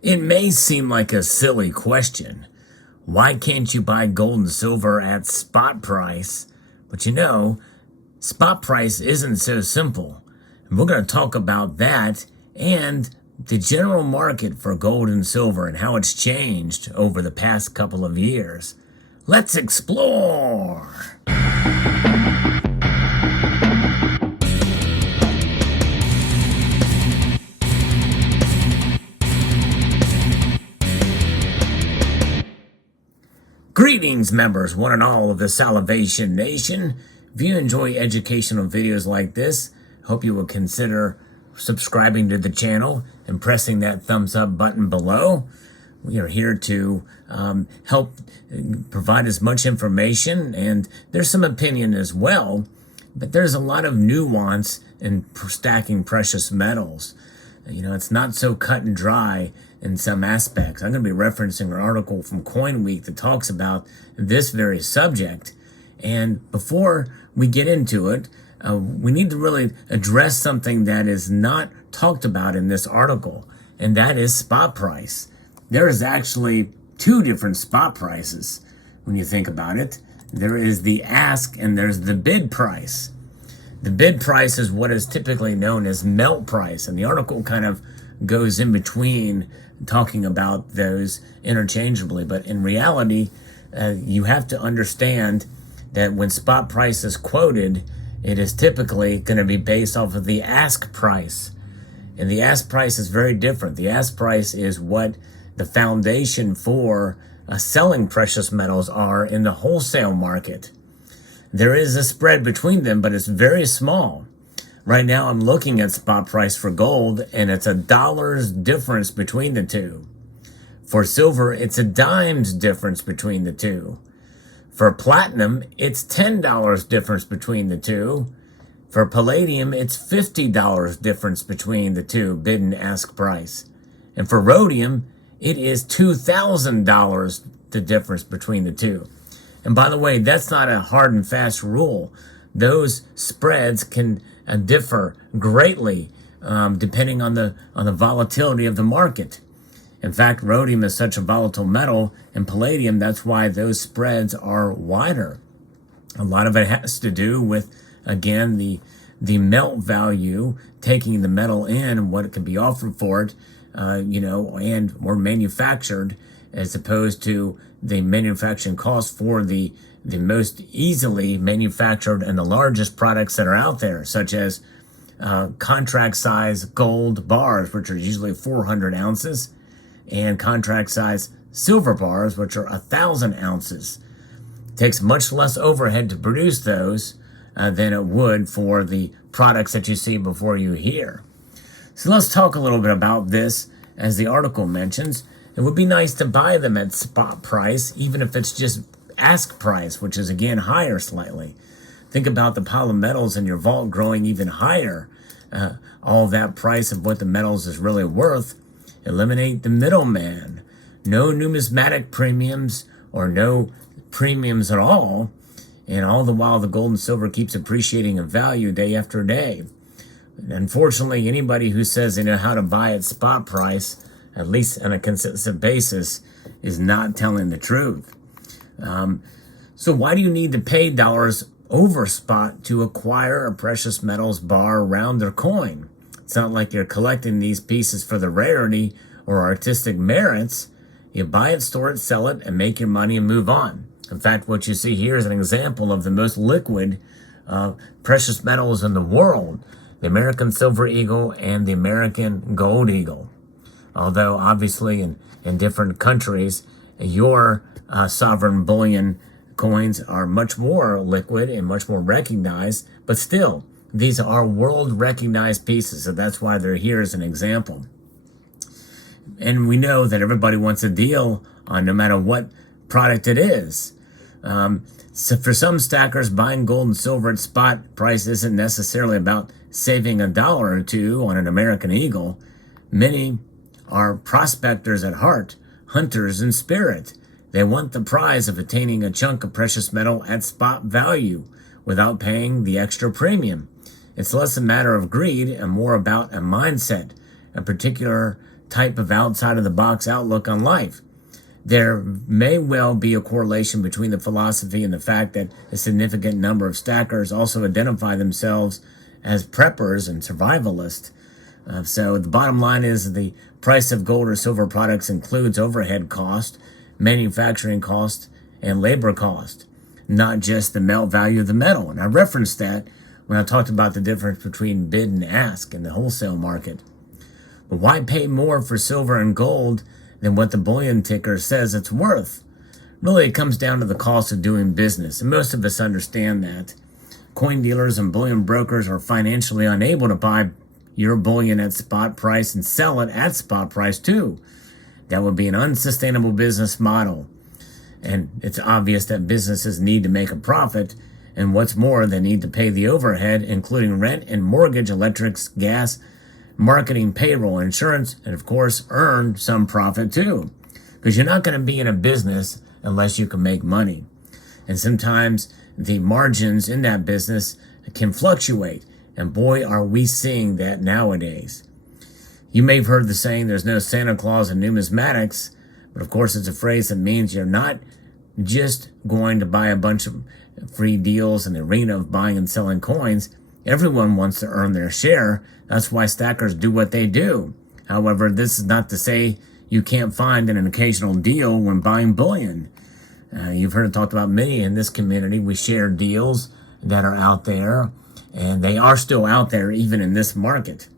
It may seem like a silly question. Why can't you buy gold and silver at spot price? But spot price isn't so simple. And we're going to talk about that and the general market for gold and silver and how it's changed over the past couple of years. Let's explore! Greetings, members, one and all of the Salivation Nation. If you enjoy educational videos like this, I hope you will consider subscribing to the channel and pressing that thumbs up button below. We are here to help provide as much information, and there's some opinion as well, but there's a lot of nuance in stacking precious metals. It's not so cut and dry in some aspects. I'm going to be referencing an article from CoinWeek that talks about this very subject. And before we get into it, we need to really address something that is not talked about in this article, and that is spot price. There is actually two different spot prices when you think about it. There is the ask and there's the bid price. The bid price is what is typically known as melt price, and the article kind of goes in between talking about those interchangeably. But in reality, you have to understand that when spot price is quoted, it is typically going to be based off of the ask price. And the ask price is very different. The ask price is what the foundation for selling precious metals are in the wholesale market. There is a spread between them, but it's very small. Right now, I'm looking at spot price for gold, and it's $1's difference between the two. For silver, it's a dime's difference between the two. For platinum, it's $10 difference between the two. For palladium, it's $50 difference between the two, bid and ask price. And for rhodium, it is $2,000 the difference between the two. And by the way, that's not a hard and fast rule. Those spreads can differ greatly depending on the volatility of the market. In fact, rhodium is such a volatile metal, and palladium, that's why those spreads are wider. A lot of it has to do with, again, the melt value, taking the metal in and what it can be offered for it, and or manufactured, as opposed to the manufacturing cost for the most easily manufactured and the largest products that are out there, such as contract size gold bars, which are usually 400 ounces, and contract size silver bars, which are 1,000 ounces. It takes much less overhead to produce those than it would for the products that you see before you here. So let's talk a little bit about this. As the article mentions, it would be nice to buy them at spot price, even if it's just ask price, which is again higher slightly. Think about the pile of metals in your vault growing even higher. All that price of what the metals is really worth. Eliminate the middleman. No numismatic premiums or no premiums at all. And all the while the gold and silver keeps appreciating in value day after day. Unfortunately, anybody who says they know how to buy at spot price, at least on a consistent basis, is not telling the truth. So why do you need to pay dollars over spot to acquire a precious metals bar, round, or coin? It's not like you're collecting these pieces for the rarity or artistic merits. You buy it, store it, sell it, and make your money and move on. In fact, what you see here is an example of the most liquid precious metals in the world, the American Silver Eagle and the American Gold Eagle. Although obviously in different countries, your sovereign bullion coins are much more liquid and much more recognized, but still, these are world recognized pieces, so that's why they're here as an example. And we know that everybody wants a deal on no matter what product it is. So for some stackers, buying gold and silver at spot price isn't necessarily about saving $1 or $2 on an American Eagle. Many are prospectors at heart, hunters in spirit. They want the prize of attaining a chunk of precious metal at spot value without paying the extra premium. It's less a matter of greed and more about a mindset, a particular type of outside of the box outlook on life. There may well be a correlation between the philosophy and the fact that a significant number of stackers also identify themselves as preppers and survivalists. So the bottom line is the price of gold or silver products includes overhead cost, manufacturing cost, and labor cost, not just the melt value of the metal. And I referenced that when I talked about the difference between bid and ask in the wholesale market. But why pay more for silver and gold than what the bullion ticker says it's worth? Really, it comes down to the cost of doing business, and most of us understand that. Coin dealers and bullion brokers are financially unable to buy your bullion at spot price and sell it at spot price too. That would be an unsustainable business model. And it's obvious that businesses need to make a profit, and what's more, they need to pay the overhead, including rent and mortgage, electrics, gas, marketing, payroll, insurance, and of course, earn some profit too. Because you're not going to be in a business unless you can make money. And sometimes the margins in that business can fluctuate. And boy, are we seeing that nowadays. You may have heard the saying, there's no Santa Claus in numismatics, but of course it's a phrase that means you're not just going to buy a bunch of free deals in the arena of buying and selling coins. Everyone wants to earn their share. That's why stackers do what they do. However, this is not to say you can't find an occasional deal when buying bullion. You've heard it talked about many in this community. We share deals that are out there, and they are still out there even in this market.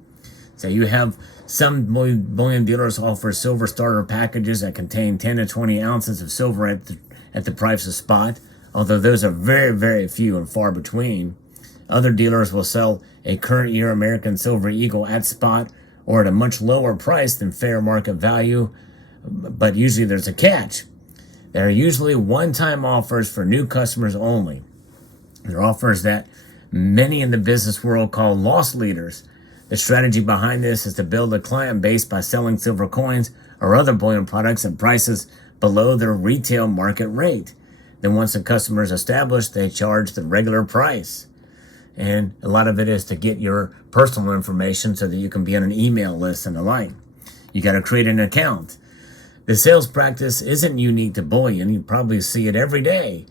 So you have some bullion dealers offer silver starter packages that contain 10 to 20 ounces of silver at the price of spot, although those are very, very few and far between. Other dealers will sell a current year American Silver Eagle at spot or at a much lower price than fair market value, but usually there's a catch. There are usually one-time offers for new customers only. They're offers that many in the business world call loss leaders. The strategy behind this is to build a client base by selling silver coins or other bullion products at prices below their retail market rate. Then once the customer is established, they charge the regular price. And a lot of it is to get your personal information so that you can be on an email list and the like. You got to create an account. The sales practice isn't unique to bullion. You probably see it every day.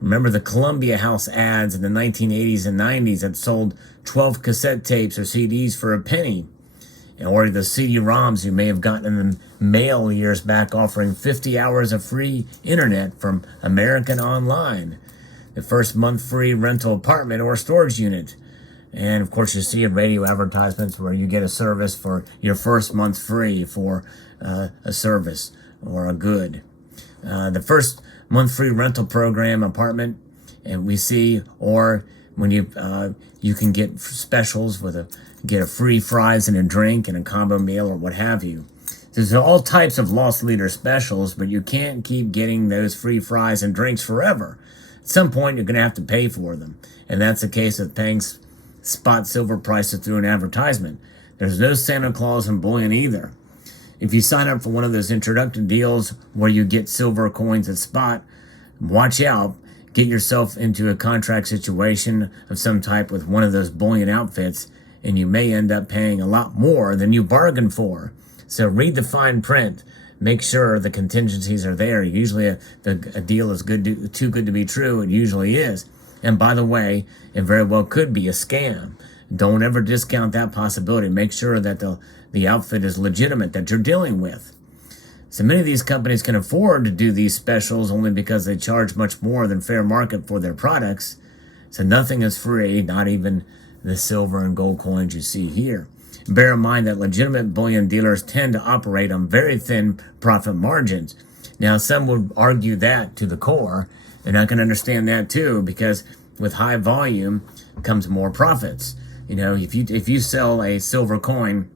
Remember the Columbia House ads in the 1980s and 90s that sold 12 cassette tapes or CDs for a penny? Or the CD-ROMs you may have gotten in the mail years back offering 50 hours of free internet from American Online. The first month free rental apartment or storage unit. And of course you see radio advertisements where you get a service for your first month free for a service or a good. The first month free rental program apartment, and we see, or when you can get specials with get a free fries and a drink and a combo meal or what have you. There's all types of loss leader specials, but you can't keep getting those free fries and drinks forever. At some point, you're going to have to pay for them. And that's the case of paying spot silver prices through an advertisement. There's no Santa Claus in bullion either. If you sign up for one of those introductory deals where you get silver coins at spot, watch out. Get yourself into a contract situation of some type with one of those bullion outfits, and you may end up paying a lot more than you bargained for. So read the fine print. Make sure the contingencies are there. Usually a deal is too good to be true. It usually is. And by the way, it very well could be a scam. Don't ever discount that possibility. Make sure that the outfit is legitimate that you're dealing with. So many of these companies can afford to do these specials only because they charge much more than fair market for their products. So nothing is free, not even the silver and gold coins you see here. Bear in mind that legitimate bullion dealers tend to operate on very thin profit margins. Now, some would argue that to the core, and I can understand that too, because with high volume comes more profits. You know, if you sell a silver coin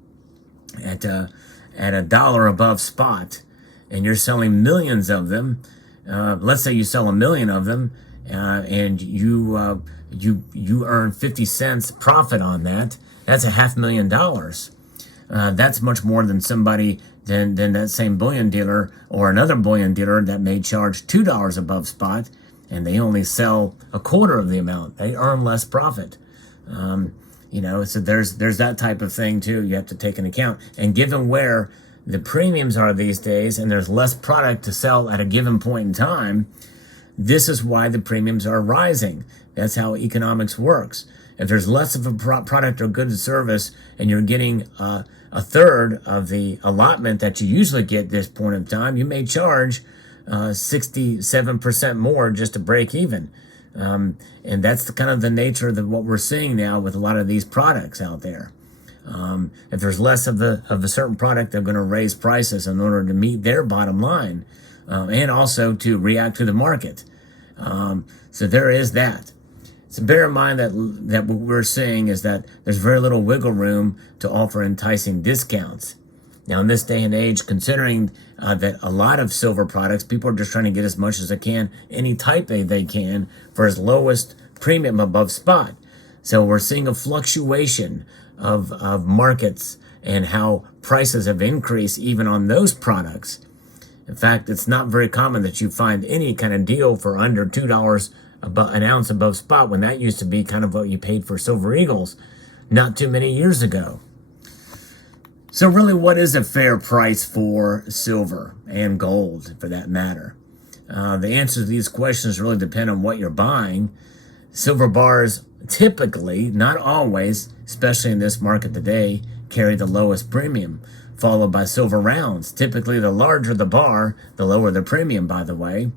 at $1 above spot, and you're selling millions of them, let's say you sell 1 million of them, and you earn 50 cents profit on that. That's $500,000. That's much more than somebody than that same bullion dealer or another bullion dealer that may charge $2 above spot, and they only sell a quarter of the amount. They earn less profit. You know, so there's that type of thing too. You have to take into account. And given where the premiums are these days and there's less product to sell at a given point in time, this is why the premiums are rising. That's how economics works. If there's less of a product or good service and you're getting a third of the allotment that you usually get this point in time, you may charge 67% more just to break even. And that's the kind of the nature of what we're seeing now with a lot of these products out there. If there's less of a certain product, they're going to raise prices in order to meet their bottom line, and also to react to the market. So there is that. So bear in mind that what we're seeing is that there's very little wiggle room to offer enticing discounts. Now, in this day and age, considering that a lot of silver products, people are just trying to get as much as they can, any type they can, for as lowest premium above spot. So we're seeing a fluctuation of markets and how prices have increased even on those products. In fact, it's not very common that you find any kind of deal for under $2 an ounce above spot, when that used to be kind of what you paid for Silver Eagles not too many years ago. So really, what is a fair price for silver and gold, for that matter? The answer to these questions really depend on what you're buying. Silver bars typically, not always, especially in this market today, carry the lowest premium, followed by silver rounds. Typically, the larger the bar, the lower the premium, by the way.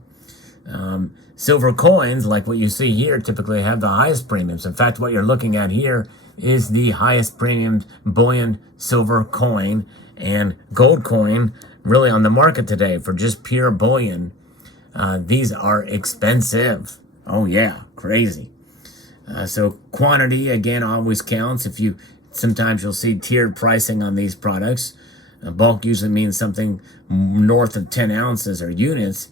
Silver coins, like what you see here, typically have the highest premiums. In fact, what you're looking at here is the highest premium bullion silver coin and gold coin really on the market today for just pure bullion. These are expensive. Oh yeah, crazy. So quantity, again, always counts. Sometimes you'll see tiered pricing on these products. Bulk usually means something north of 10 ounces or units.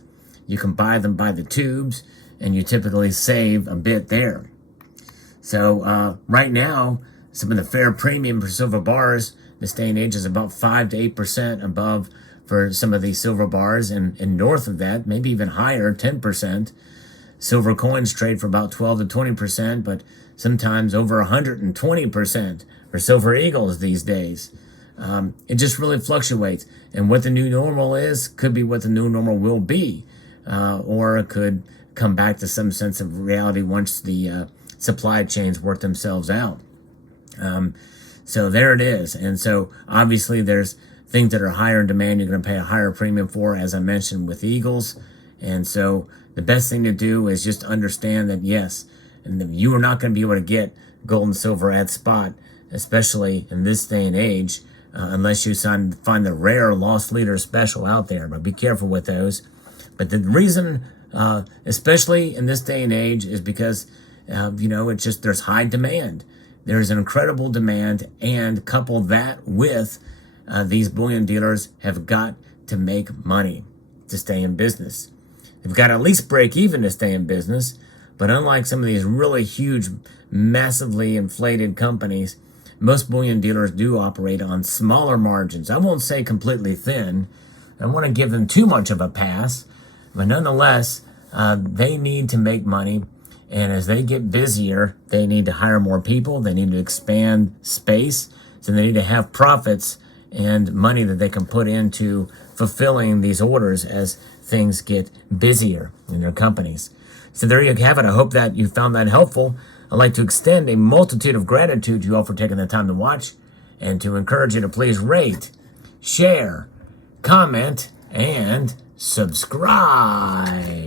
You can buy them by the tubes, and you typically save a bit there. So right now, some of the fair premium for silver bars this day and age is about 5 to 8% above for some of these silver bars, and north of that, maybe even higher, 10%. Silver coins trade for about 12 to 20%, but sometimes over 120% for Silver Eagles these days. It just really fluctuates, and what the new normal is could be what the new normal will be. Or it could come back to some sense of reality once the supply chains work themselves out. So there it is. And so obviously there's things that are higher in demand you're going to pay a higher premium for, as I mentioned with Eagles. And so the best thing to do is just understand that, yes, and you are not going to be able to get gold and silver at spot, especially in this day and age, unless you find the rare lost leader special out there. But be careful with those. But the reason, especially in this day and age, is because, it's just there's high demand. There's an incredible demand, and couple that with these bullion dealers have got to make money to stay in business. They've got to at least break even to stay in business. But unlike some of these really huge, massively inflated companies, most bullion dealers do operate on smaller margins. I won't say completely thin. I don't want to give them too much of a pass. But nonetheless, they need to make money. And as they get busier, they need to hire more people. They need to expand space. So they need to have profits and money that they can put into fulfilling these orders as things get busier in their companies. So there you have it. I hope that you found that helpful. I'd like to extend a multitude of gratitude to you all for taking the time to watch, and to encourage you to please rate, share, comment, and subscribe.